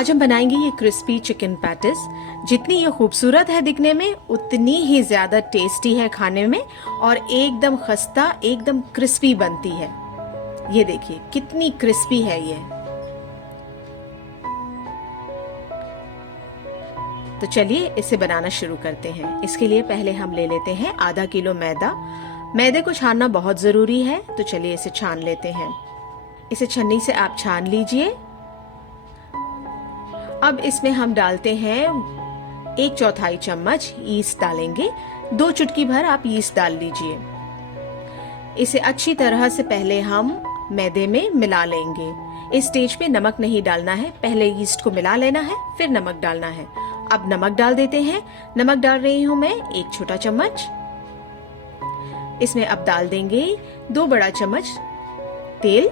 आज हम बनाएंगे ये क्रिस्पी चिकन पैटिस। जितनी ये खूबसूरत है दिखने में, उतनी ही ज्यादा टेस्टी है खाने में और एकदम खस्ता, एकदम क्रिस्पी बनती है। ये देखिए कितनी क्रिस्पी है ये। तो चलिए इसे बनाना शुरू करते हैं। इसके लिए पहले हम ले लेते हैं आधा किलो मैदा। मैदे को छानना बहुत जरूरी है, तो चलिए इसे छान लेते हैं। इसे छन्नी से आप छान लीजिए। अब इसमें हम डालते हैं 1/4 चम्मच यीस्ट डालेंगे। 2 चुटकी भर आप यीस्ट डाल लीजिए। इसे अच्छी तरह से पहले हम मैदे में मिला लेंगे। इस स्टेज पे नमक नहीं डालना है, पहले यीस्ट को मिला लेना है, फिर नमक डालना है। अब नमक डाल देते हैं। नमक डाल रही हूं मैं 1 छोटा चम्मच। इसमें अब डाल देंगे 2 बड़ा चम्मच तेल।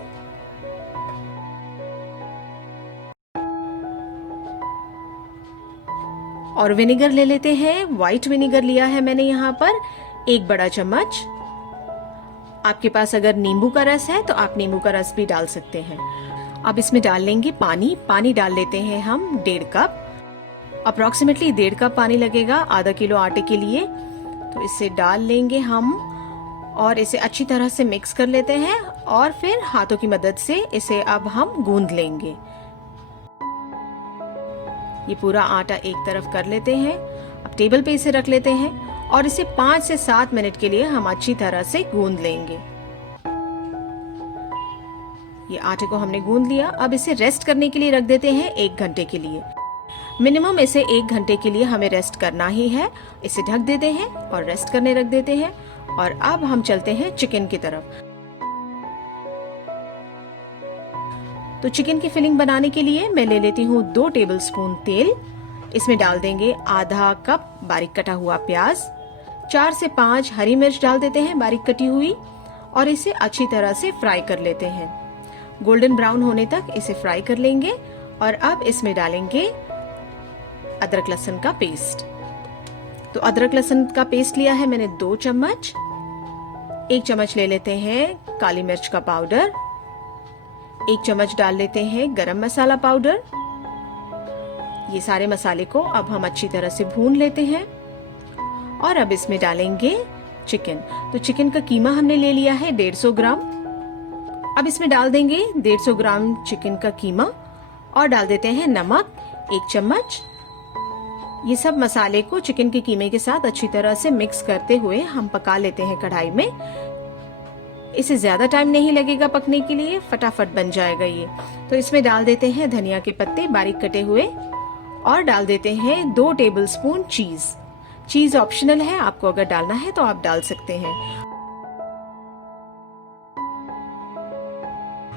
और विनेगर ले लेते हैं। व्हाइट विनेगर लिया है मैंने यहाँ पर 1 बड़ा चम्मच। आपके पास अगर नींबू का रस है तो आप नींबू का रस भी डाल सकते हैं। अब इसमें डाल लेंगे पानी। पानी डाल लेते हैं हम 1.5 कप। अप्रोक्सीमेटली 1.5 कप पानी लगेगा आधा किलो आटे के लिए। तो इसे डाल लेंगे हम और इसे अच्छी तरह से मिक्स कर लेते हैं और फिर हाथों की मदद से इसे अब हम गूंद लेंगे। ये पूरा आटा एक तरफ कर लेते हैं। अब टेबल पे इसे रख लेते हैं और इसे 5 से 7 मिनट के लिए हम अच्छी तरह से गूंद लेंगे। ये आटे को हमने गूंद लिया। अब इसे रेस्ट करने के लिए रख देते हैं 1 घंटे के लिए। मिनिमम इसे 1 घंटे के लिए हमें रेस्ट करना ही है। इसे ढक देते हैं और रेस्ट करने रख देते हैं। और अब हम चलते हैं चिकन की तरफ। तो चिकन की फिलिंग बनाने के लिए मैं ले लेती हूँ 2 टेबलस्पून तेल। इसमें डाल देंगे आधा कप बारीक कटा हुआ प्याज। 4 से 5 हरी मिर्च डाल देते हैं बारीक कटी हुई और इसे अच्छी तरह से फ्राई कर लेते हैं। गोल्डन ब्राउन होने तक इसे फ्राई कर लेंगे। और अब इसमें डालेंगे अदरक लहसुन का पेस्ट। तो अदरक लहसुन का पेस्ट लिया है मैंने 2 चम्मच। 1 चम्मच ले लेते हैं काली मिर्च का पाउडर। 1 चम्मच डाल लेते हैं गरम मसाला पाउडर। ये सारे मसाले को अब हम अच्छी तरह से भून लेते हैं। और अब इसमें डालेंगे चिकन। तो चिकन का कीमा हमने ले लिया है 150 ग्राम। अब इसमें डाल देंगे 150 ग्राम चिकन का कीमा और डाल देते हैं नमक 1 चम्मच। ये सब मसाले को चिकन के कीमे के साथ अच्छी तरह से मिक्स करते हुए हम पका लेते हैं कढ़ाई में। इसे ज्यादा टाइम नहीं लगेगा पकने के लिए, फटाफट बन जाएगा ये। तो इसमें डाल देते हैं धनिया के पत्ते बारीक कटे हुए और डाल देते हैं 2 टेबलस्पून चीज। चीज ऑप्शनल है, आपको अगर डालना है तो आप डाल सकते हैं।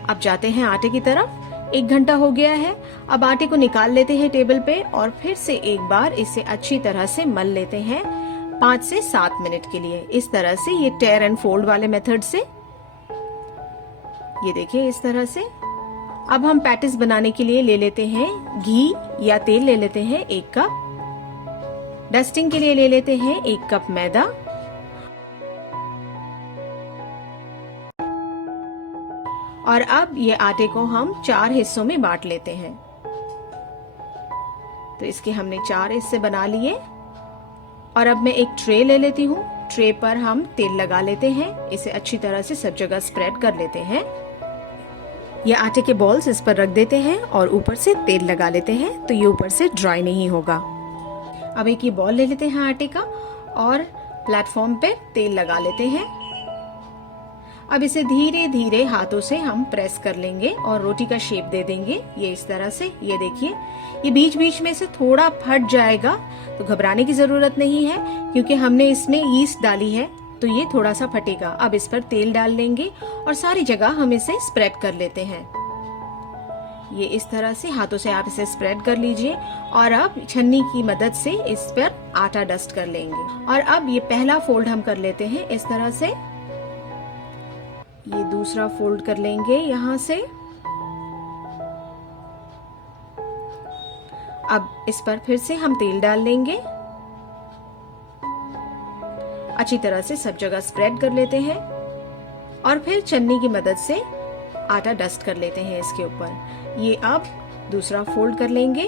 अब जाते हैं आटे की तरफ। 1 घंटा हो गया है। अब आटे को निकाल लेते हैं टेबल पे और फिर से एक बार इसे अच्छी तरह से मल लेते हैं 5 से 7 मिनट के लिए। इस तरह से, ये टेयर एंड फोल्ड वाले मेथड से। ये देखिए इस तरह से। अब हम पैटिस बनाने के लिए ले लेते हैं घी या तेल ले लेते हैं 1 कप। डस्टिंग के लिए ले लेते हैं 1 कप मैदा। और अब ये आटे को हम 4 हिस्सों में बांट लेते हैं। तो इसके हमने 4 हिस्से बना लिए। और अब मैं एक ट्रे ले लेती हूँ। ट्रे पर हम तेल लगा लेते हैं। इसे अच्छी तरह से सब जगह स्प्रेड कर लेते हैं। ये आटे के बॉल्स इस पर रख देते हैं और ऊपर से तेल लगा लेते हैं, तो ये ऊपर से ड्राई नहीं होगा। अब एक ये बॉल ले लेते हैं आटे का और प्लेटफॉर्म पे तेल लगा लेते हैं। अब इसे धीरे धीरे हाथों से हम प्रेस कर लेंगे और रोटी का शेप दे देंगे। ये इस तरह से। ये देखिए ये बीच बीच में से थोड़ा फट जाएगा, तो घबराने की जरूरत नहीं है क्योंकि हमने इसमें यीस्ट डाली है, तो ये थोड़ा सा फटेगा। अब इस पर तेल डाल लेंगे और सारी जगह हम इसे स्प्रेड कर लेते हैं। ये इस तरह से हाथों से आप इसे स्प्रेड कर लीजिए और अब छन्नी की मदद से इस पर आटा डस्ट कर लेंगे। और अब ये पहला फोल्ड हम कर लेते हैं इस तरह से। ये दूसरा फोल्ड कर लेंगे यहां से। अब इस पर फिर से हम तेल डाल लेंगे। अच्छी तरह से सब जगह स्प्रेड कर लेते हैं और फिर छन्नी की मदद से आटा डस्ट कर लेते हैं इसके ऊपर। ये अब दूसरा फोल्ड कर लेंगे।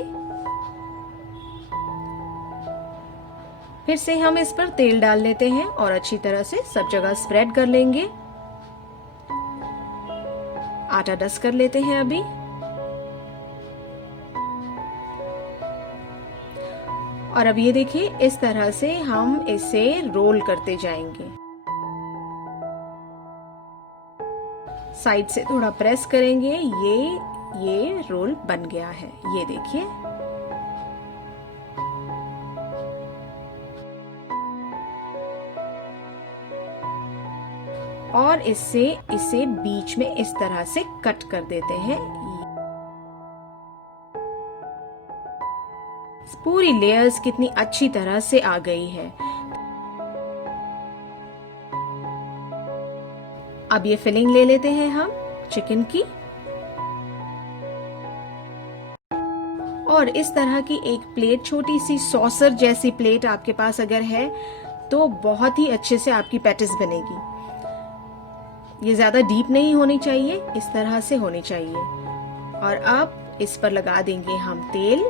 फिर से हम इस पर तेल डाल लेते हैं और अच्छी तरह से सब जगह स्प्रेड कर लेंगे। आटा डस्ट कर लेते हैं अभी। और अब ये देखिए, इस तरह से हम इसे रोल करते जाएंगे। साइड से थोड़ा प्रेस करेंगे, ये रोल बन गया है, ये देखिए। और इसे बीच में इस तरह से कट कर देते हैं। पूरी लेयर्स कितनी अच्छी तरह से आ गई है। अब ये फिलिंग ले लेते हैं हम चिकन की, और इस तरह की एक प्लेट, छोटी सी सॉसर जैसी प्लेट आपके पास अगर है तो बहुत ही अच्छे से आपकी पैटिस बनेगी। ये ज्यादा डीप नहीं होनी चाहिए, इस तरह से होनी चाहिए। और अब इस पर लगा देंगे हम तेल।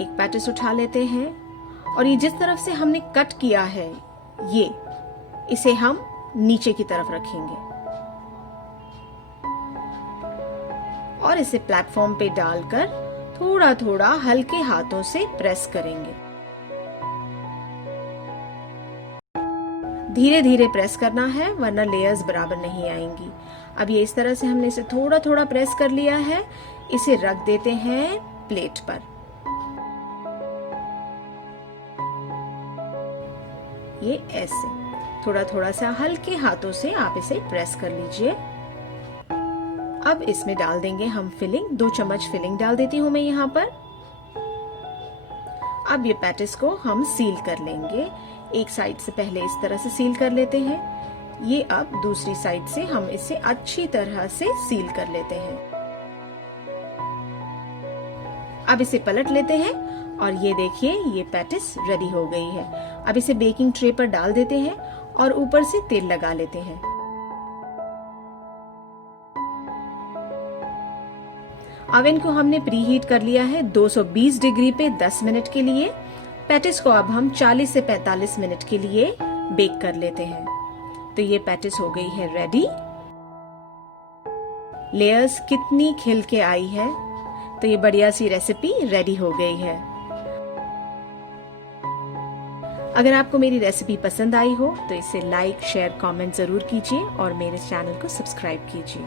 एक पैटिस उठा लेते हैं और ये जिस तरफ से हमने कट किया है, इसे हम नीचे की तरफ रखेंगे और इसे प्लेटफॉर्म पे डालकर थोड़ा थोड़ा हल्के हाथों से प्रेस करेंगे। धीरे धीरे प्रेस करना है, वरना लेयर्स बराबर नहीं आएंगी। अब ये इस तरह से हमने इसे थोड़ा थोड़ा प्रेस कर लिया है। इसे रख देते हैं प्लेट पर। ये ऐसे थोड़ा थोड़ा सा हल्के हाथों से आप इसे प्रेस कर लीजिए। अब इसमें डाल देंगे हम फिलिंग। 2 चम्मच फिलिंग डाल देती हूं मैं यहाँ पर। अब ये पैटिस को हम सील कर लेंगे। एक साइड से पहले इस तरह से सील कर लेते हैं। ये अब दूसरी साइड से हम इसे अच्छी तरह से सील कर लेते हैं। अब इसे पलट लेते हैं और ये देखिए, ये पैटिस रेडी हो गई है। अब इसे बेकिंग ट्रे पर डाल देते हैं और ऊपर से तेल लगा लेते हैं। ओवन को हमने प्री हीट कर लिया है 220 डिग्री पे 10 मिनट के लिए। पैटिस को अब हम 40 से 45 मिनट के लिए बेक कर लेते हैं। तो ये पैटिस हो गई है रेडी। लेयर्स कितनी खिल के आई है। तो ये बढ़िया सी रेसिपी रेडी हो गई है। अगर आपको मेरी रेसिपी पसंद आई हो तो इसे लाइक, शेयर, कमेंट जरूर कीजिए और मेरे चैनल को सब्सक्राइब कीजिए।